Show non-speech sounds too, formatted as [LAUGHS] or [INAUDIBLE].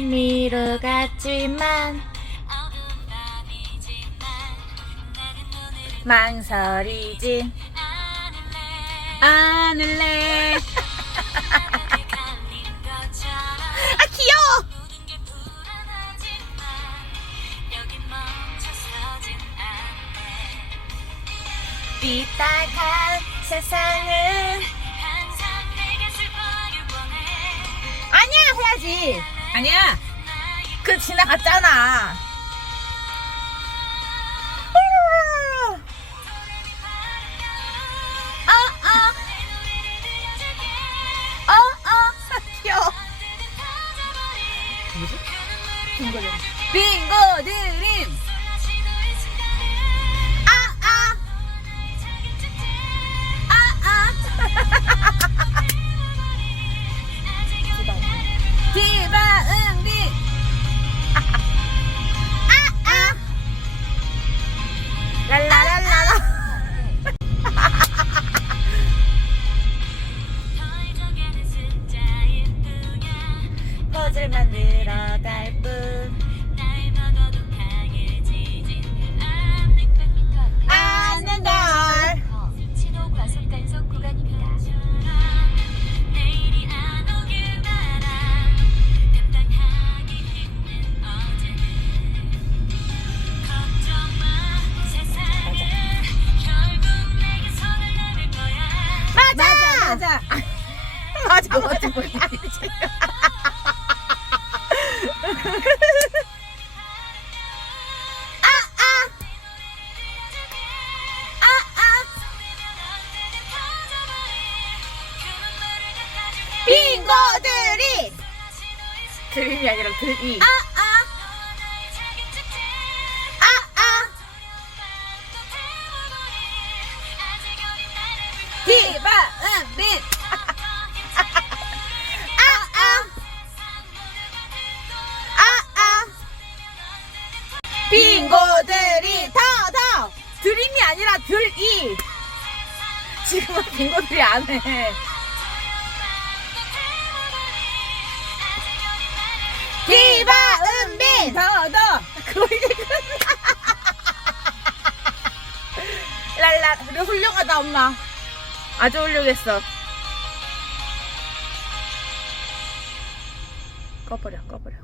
미로 갔지만 망설이진 않을래. [LAUGHS] 아 귀여워. 삐딱한 세상은 아니야 해야지 아니야. 그 지나갔잖아. 어어. 어어. 귀여워 뭐지? 빙고 드림 맞아 빙고들이. 드림이 아니라 아아 아아 빙고들이 더더! 드림이 아니라 들이! 지금은 빙고들이 안해. 디바 은빈! 더더. 그거 이제 끝나. [LAUGHS] 랄라 그래 훌륭하다 엄마. 아주 훌륭했어. 꺼버려 꺼버려